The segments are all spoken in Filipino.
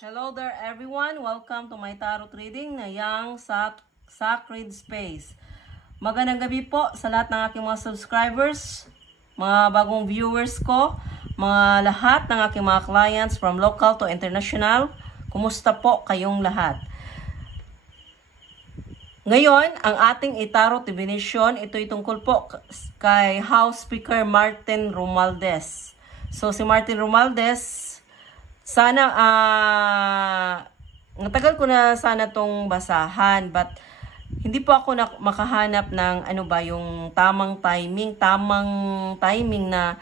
Hello there everyone! Welcome to my tarot reading na Yang Sacred Space. Magandang gabi po sa lahat ng aking mga subscribers, mga bagong viewers ko, mga lahat ng aking mga clients from local to international. Kumusta po kayong lahat? Ngayon, ang ating itarot divination, ito'y tungkol po kay House Speaker Martin Romualdez. So si Martin Romualdez, sana, natagal ko na sana tong basahan, but hindi po ako makahanap ng yung tamang timing na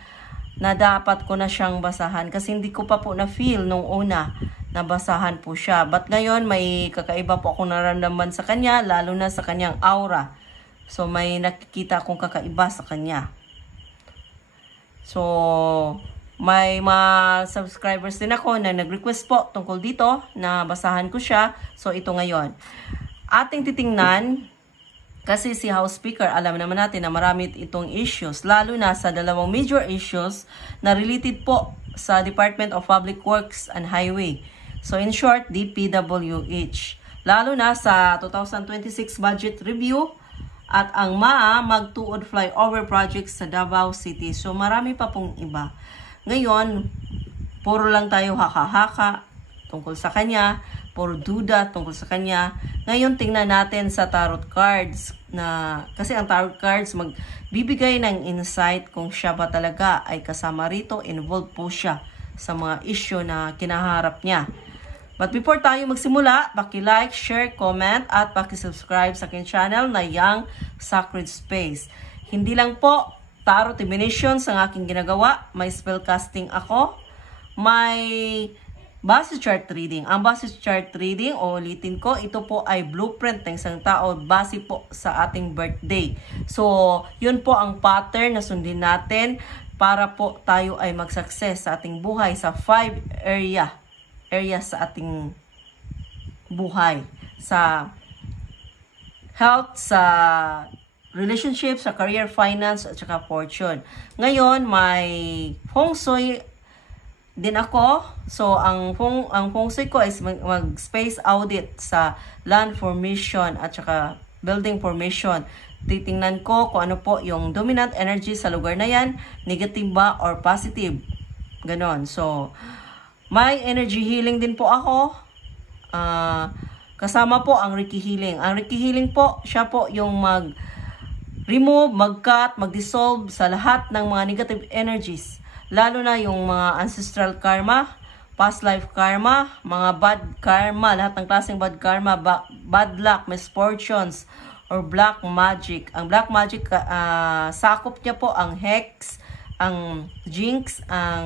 dapat ko na siyang basahan. Kasi hindi ko pa po na-feel nung una na basahan po siya. But ngayon, may kakaiba po akong nararamdaman sa kanya, lalo na sa kanyang aura. So, may nakikita akong kakaiba sa kanya. So, may mga subscribers din ako na nag-request po tungkol dito na basahan ko siya. So, ito ngayon. Ating titingnan, kasi si House Speaker, alam naman natin na marami itong issues, lalo na sa dalawang major issues na related po sa Department of Public Works and Highway. So, in short, DPWH. Lalo na sa 2026 budget review at ang magtuod flyover projects sa Davao City. So, marami pa pong iba. Ngayon, puro lang tayo haka-haka tungkol sa kanya, puro duda tungkol sa kanya. Ngayon, tingnan natin sa tarot cards kasi ang tarot cards magbibigay ng insight kung siya ba talaga ay kasama rito, involved po siya sa mga issue na kinaharap niya. But before tayo magsimula, paki-like, share, comment at paki-subscribe sa aking channel na Yang Sacred Space. Hindi lang po tarot divinations ang aking ginagawa. May spellcasting ako. May base chart reading. Ang base chart reading, ulitin ko, ito po ay blueprint ng isang tao base po sa ating birthday. So, yun po ang pattern na sundin natin para po tayo ay mag-success sa ating buhay sa 5 areas sa ating buhay. Sa health, sa relationship, sa career, finance, at saka fortune. Ngayon, may feng shui din ako. So, ang feng shui ko is mag-space audit sa land formation at saka building formation. Titingnan ko kung ano po yung dominant energy sa lugar na yan, negative ba or positive. Ganon. So, may energy healing din po ako. Kasama po ang Reiki healing. Ang Reiki healing po, siya po yung remove, mag-cut, mag-dissolve sa lahat ng mga negative energies. Lalo na yung mga ancestral karma, past life karma, mga bad karma, lahat ng klaseng bad karma, bad luck, misfortunes, or black magic. Ang black magic, sakop niya po ang hex, ang jinx, ang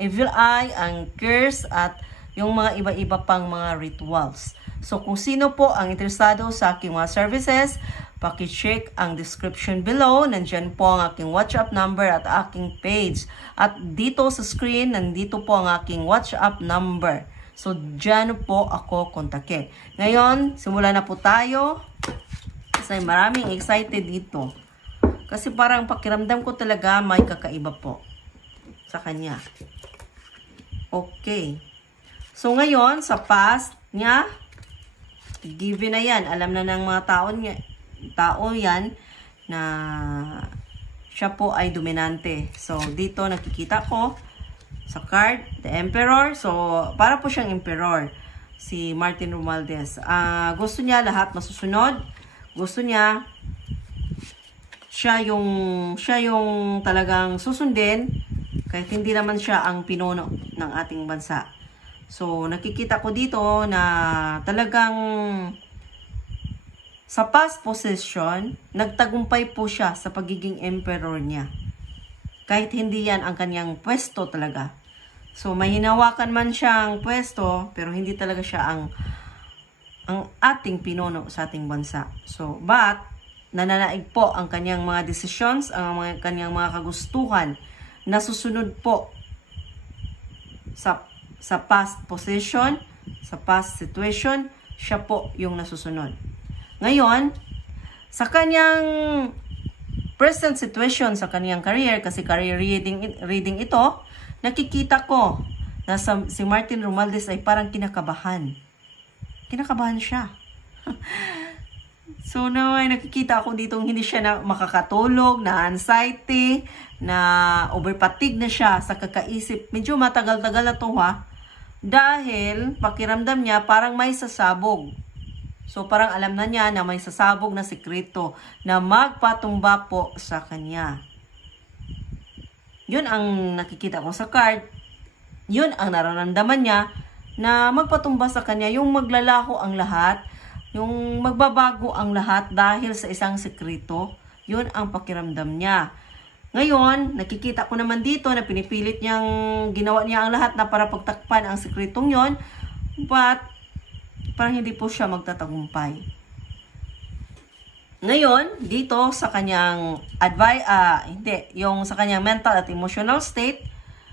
evil eye, ang curse, at yung mga iba-iba pang mga rituals. So kung sino po ang interesado sa aking mga services, paki-check ang description below. Nandyan po ang aking WhatsApp number at aking page. At dito sa screen, nandito po ang aking WhatsApp number. So, dyan po ako kontake. Ngayon, simula na po tayo. Kasi maraming excited dito. Kasi parang pakiramdam ko talaga may kakaiba po sa kanya. Okay. So, ngayon, sa past niya, given na yan. Alam na ng mga tao yan na siya po ay dominante. So, dito nakikita ko sa card, the Emperor. So, para po siyang Emperor, si Martin Romualdez. Gusto niya lahat masusunod. Gusto niya siya yung talagang susundin kahit hindi naman siya ang pinuno ng ating bansa. So, nakikita ko dito na talagang sa past position, nagtagumpay po siya sa pagiging emperor niya. Kahit hindi yan ang kanyang pwesto talaga. So, may hinawakan man siyang pwesto, pero hindi talaga siya ang ating pinuno sa ating bansa. So, but, nananaig po ang kanyang mga decisions, ang kanyang mga kagustuhan, na susunod po sa past position, sa past situation, siya po yung nasusunod. Ngayon, sa kanyang present situation, sa kanyang career, kasi career reading ito, nakikita ko na si Martin Romualdez ay parang kinakabahan. Kinakabahan siya. So, may nakikita ako dito hindi siya na makakatulog, na anxiety, na overfatigue na siya sa kakaisip. Medyo matagal-tagal na to ha. Dahil pakiramdam niya parang may sasabog. So, parang alam na niya na may sasabog na sikreto na magpatumba po sa kanya. Yun ang nakikita ko sa card. Yun ang nararamdaman niya na magpatumba sa kanya. Yung maglalaho ang lahat. Yung magbabago ang lahat dahil sa isang sekreto, yun ang pakiramdam niya. Ngayon, nakikita ko naman dito na pinipilit niyang ginawa niya ang lahat na para pagtakpan ang sekretong yon, but parang hindi po siya magtatagumpay. Ngayon, dito sa kanyang yung sa kanyang mental at emotional state,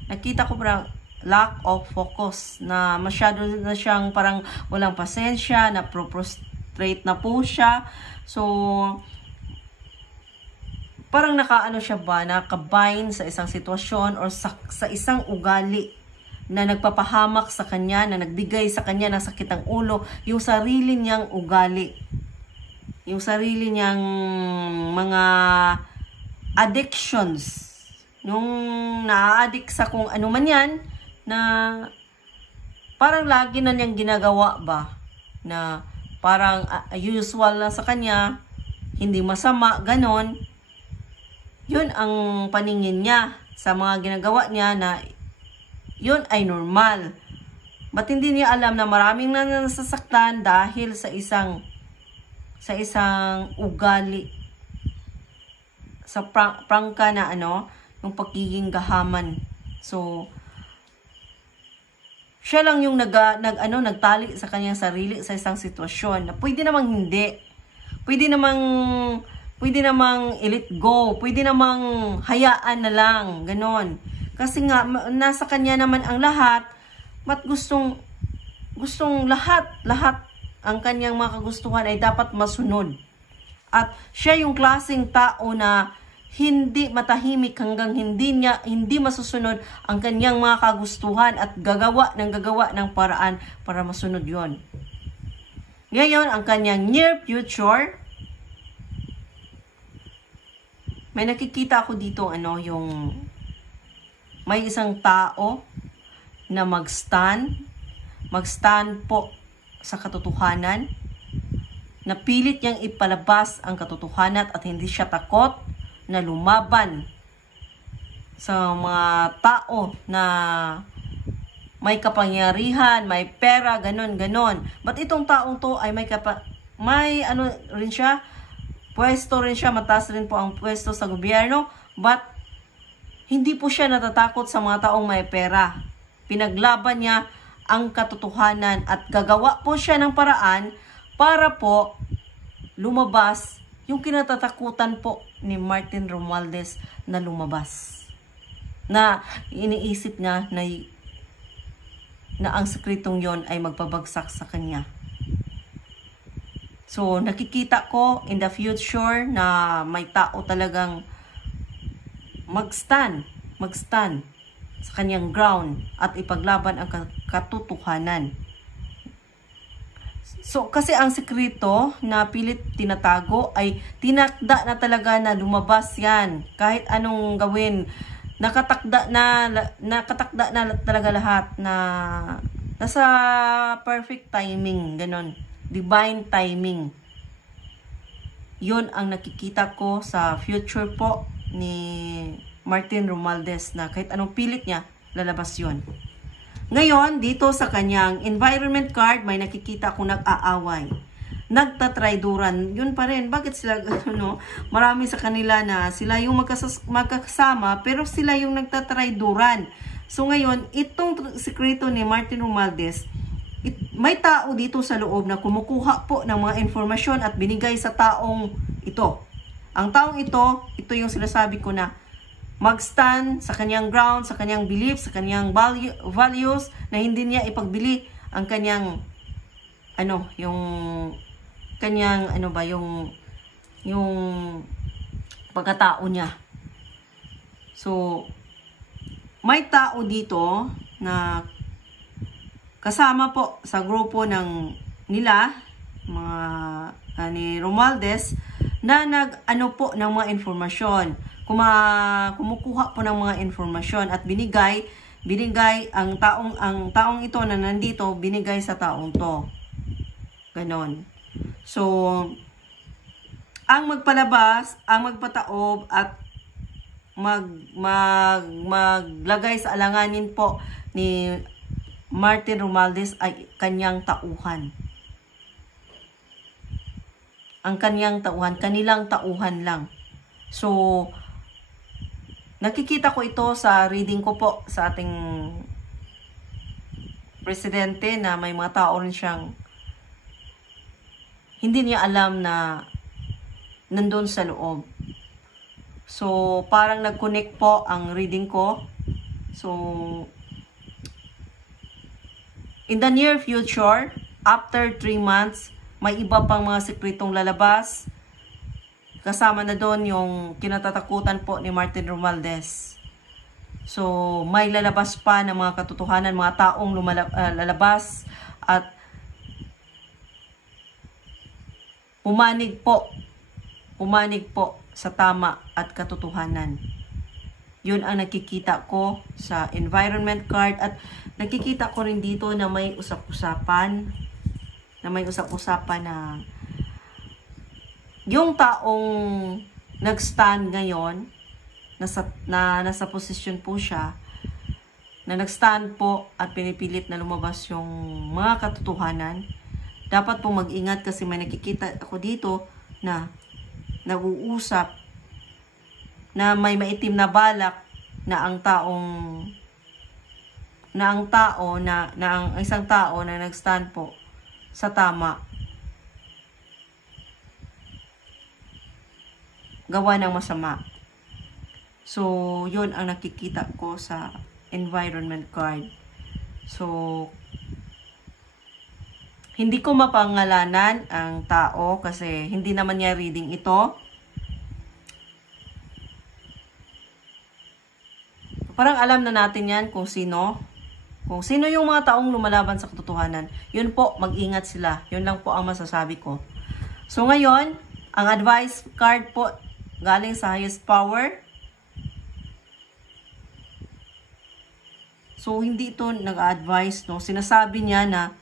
nakita ko parang lack of focus, na masyado na siyang parang walang pasensya, na prostrate na po siya. So, parang nakaano siya ba, nakabind sa isang sitwasyon or sa isang ugali na nagpapahamak sa kanya, na nagbigay sa kanya ng sakit ng ulo, yung sarili niyang ugali. Yung sarili niyang mga addictions. Yung na-addict sa kung ano man yan, na parang lagi na niyang ginagawa ba, na parang usual lang sa kanya, hindi masama, ganon. Yun ang paningin niya sa mga ginagawa niya, na yun ay normal. Ba't hindi niya alam na maraming nasasaktan dahil sa isang ugali, sa prangka na yung pagiging gahaman. So, siya lang yung nagtali sa kanyang sarili sa isang sitwasyon na pwede namang hindi. Pwede namang i-let go. Pwede namang hayaan na lang. Ganon. Kasi nga, nasa kanya naman ang lahat. Ba't gustong lahat ang kanyang mga kagustuhan ay dapat masunod. At siya yung klaseng tao na hindi matahimik hanggang hindi masusunod ang kanyang mga kagustuhan at gagawa ng paraan para masunod yon. Ngayon, ang kanyang near future, may nakikita ako dito yung may isang tao na mag-stand po sa katotohanan, na pilit niyang ipalabas ang katotohanan at hindi siya takot na lumaban sa mga tao na may kapangyarihan, may pera, ganon. But itong taong to ay rin siya, pwesto rin siya, mataas rin po ang pwesto sa gobyerno, but hindi po siya natatakot sa mga taong may pera. Pinaglaban niya ang katotohanan at gagawa po siya ng paraan para po lumabas yung kinatatakutan po ni Martin Romualdez na lumabas. Na iniisip niya na ang sekretong yon ay magpabagsak sa kanya. So, nakikita ko in the future na may tao talagang mag-stand sa kanyang ground at ipaglaban ang katotohanan. So, kasi ang sekreto na pilit tinatago ay tinakda na talaga na lumabas yan. Kahit anong gawin, nakatakda na talaga lahat, na nasa perfect timing, ganon. Divine timing. Yun ang nakikita ko sa future po ni Martin Romualdez, na kahit anong pilit niya, lalabas yun. Ngayon, dito sa kanyang environment card, may nakikita akong nag-aaway. Nagtatrayduran. Yun pa rin. Bakit sila, marami sa kanila na sila yung magkakasama, pero sila yung nagtatrayduran. So ngayon, itong sekreto ni Martin Romualdez, may tao dito sa loob na kumukuha po ng mga informasyon at binigay sa taong ito. Ang taong ito yung sinasabi ko na mag-stand sa kanyang ground, sa kanyang belief, sa kanyang values, na hindi niya ipagbili ang kanyang yung pagkatao niya. So, may tao dito na kasama po sa grupo ng nila, mga ni Romualdez, na nag-ano po ng mga informasyon. Kumukuha po ng mga informasyon at binigay ang taong ito na nandito, binigay sa taong to. Ganon. So, ang magpalabas, ang magpataob at maglagay sa alanganin po ni Martin Romualdez ay kanyang tauhan. Ang kanyang tauhan, kanilang tauhan lang. So, nakikita ko ito sa reading ko po sa ating presidente na may mga tao rin siyang hindi niya alam na nandun sa loob. So, parang nag-connect po ang reading ko. So, in the near future, after 3 months, may iba pang mga sekretong lalabas. Kasama na doon yung kinatatakutan po ni Martin Romualdez. So, may lalabas pa ng mga katotohanan, mga taong lalabas at pumanig po sa tama at katotohanan. Yun ang nakikita ko sa environment card at nakikita ko rin dito na may usap-usapan na yung taong nag-stand ngayon, nasa posisyon po siya, na nag-stand po at pinipilit na lumabas yung mga katotohanan, dapat po mag-ingat kasi may nakikita ako dito na nag-uusap na may maitim na balak na ang isang tao na nag-stand po sa tama gawa ng masama. So, yun ang nakikita ko sa environment card. So, hindi ko mapangalanan ang tao kasi hindi naman niya reading ito. Parang alam na natin yan kung sino. Kung sino yung mga taong lumalaban sa katotohanan. Yun po, mag-ingat sila. Yun lang po ang masasabi ko. So ngayon, ang advice card po galing sa highest power. So hindi ito nag-advise, no? Sinasabi niya na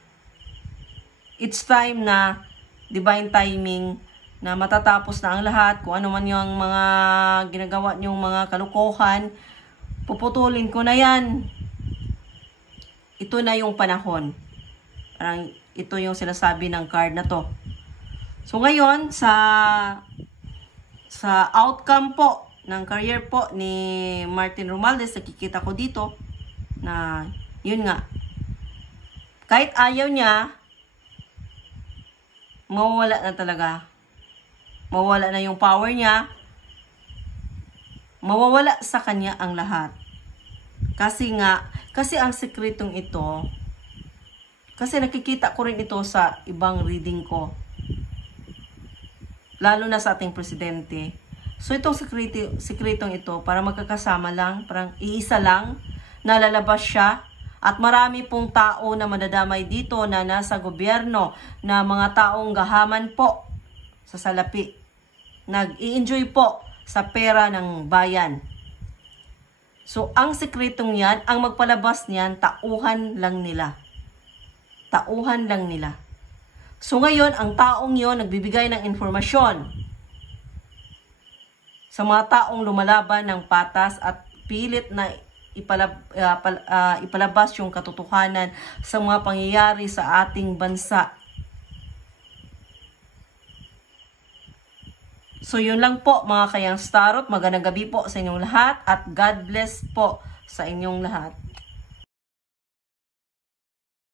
it's time na divine timing na matatapos na ang lahat. Kung ano man yung mga ginagawa niyong mga kalukuhan, puputulin ko na yan. Ito na yung panahon. Parang ito yung sinasabi ng card na to. So ngayon, sa outcome po ng career po ni Martin Romualdez, nakikita ko dito na yun nga. Kahit ayaw niya, mawawala na talaga. Mawawala na yung power niya. Mawawala sa kanya ang lahat. Kasi ang sekretong ito, kasi nakikita ko rin ito sa ibang reading ko. Lalo na sa ating presidente. So itong sekretong ito, para magkakasama lang, parang iisa lang, nalalabas siya. At marami pong tao na madadamay dito na nasa gobyerno, na mga taong gahaman po sa salapi. Nag-i-enjoy po sa pera ng bayan. So, ang sekretong yan, ang magpalabas niyan, tauhan lang nila. Tauhan lang nila. So, ngayon, ang taong yon nagbibigay ng informasyon sa mga taong lumalaban ng patas at pilit na ipalabas yung katotohanan sa mga pangyayari sa ating bansa. So yun lang po mga kayang starot. Magandang gabi po sa inyong lahat at God bless po sa inyong lahat.